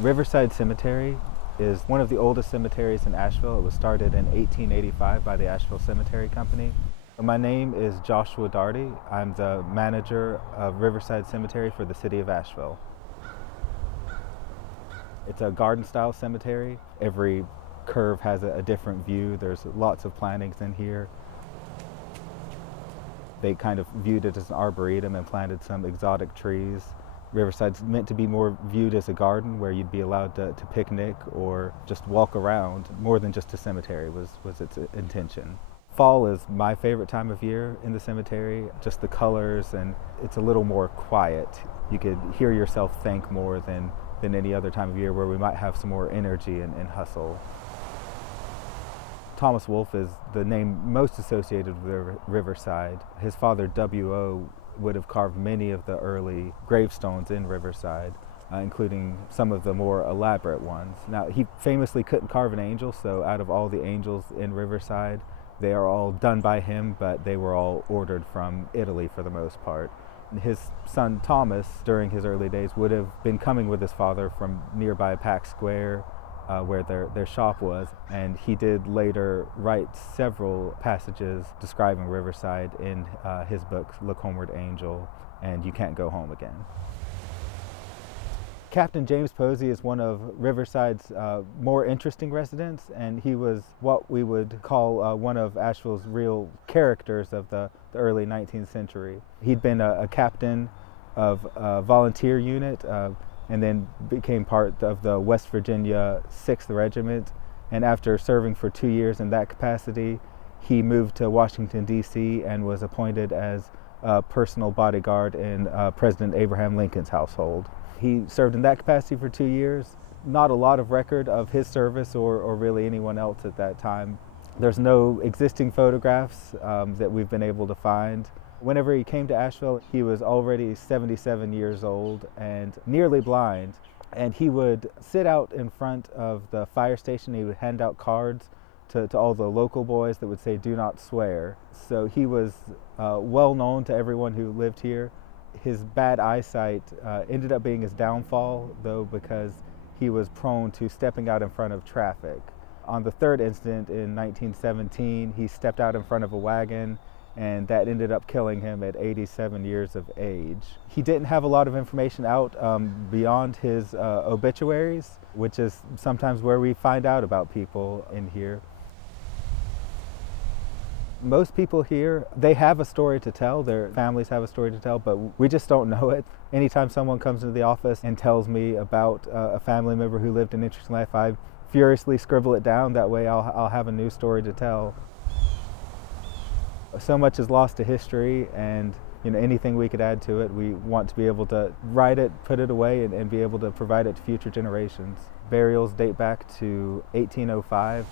Riverside Cemetery is one of the oldest cemeteries in Asheville. It was started in 1885 by the Asheville Cemetery Company. My name is Joshua Daugherty. I'm the manager of Riverside Cemetery for the city of Asheville. It's a garden-style cemetery. Every curve has a different view. There's lots of plantings in here. They kind of viewed it as an arboretum and planted some exotic trees. Riverside's meant to be more viewed as a garden where you'd be allowed to picnic or just walk around, more than just a cemetery was its intention. Fall is my favorite time of year in the cemetery, just the colors, and it's a little more quiet. You could hear yourself think more than any other time of year where we might have some more energy and hustle. Thomas Wolfe is the name most associated with Riverside. His father, W.O., would have carved many of the early gravestones in Riverside, including some of the more elaborate ones. Now, he famously couldn't carve an angel, so out of all the angels in Riverside, they are all done by him, but they were all ordered from Italy for the most part. His son Thomas, during his early days, would have been coming with his father from nearby Pack Square, where their shop was, and he did later write several passages describing Riverside in his books, Look Homeward Angel and You Can't Go Home Again. Captain James Posey is one of Riverside's more interesting residents, and he was what we would call one of Asheville's real characters of the early 19th century. He'd been a captain of a volunteer unit, and then became part of the West Virginia 6th Regiment. And after serving for 2 years in that capacity, he moved to Washington, D.C. and was appointed as a personal bodyguard in President Abraham Lincoln's household. He served in that capacity for 2 years. Not a lot of record of his service or really anyone else at that time. There's no existing photographs that we've been able to find. Whenever he came to Asheville, he was already 77 years old and nearly blind. And he would sit out in front of the fire station. He would hand out cards to all the local boys that would say, "Do not swear." So he was well known to everyone who lived here. His bad eyesight ended up being his downfall, though, because he was prone to stepping out in front of traffic. On the third incident in 1917, he stepped out in front of a wagon, and that ended up killing him at 87 years of age. He didn't have a lot of information out beyond his obituaries, which is sometimes where we find out about people in here. Most people here, they have a story to tell, their families have a story to tell, but we just don't know it. Anytime someone comes into the office and tells me about a family member who lived an interesting life, I furiously scribble it down. That way I'll have a new story to tell. So much is lost to history, and anything we could add to it, we want to be able to write it, put it away, and be able to provide it to future generations. Burials date back to 1805,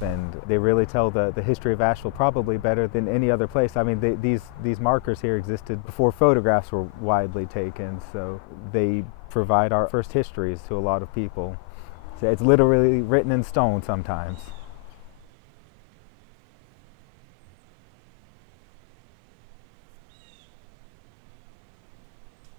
and they really tell the history of Asheville probably better than any other place. I mean, these markers here existed before photographs were widely taken, so they provide our first histories to a lot of people. So it's literally written in stone sometimes.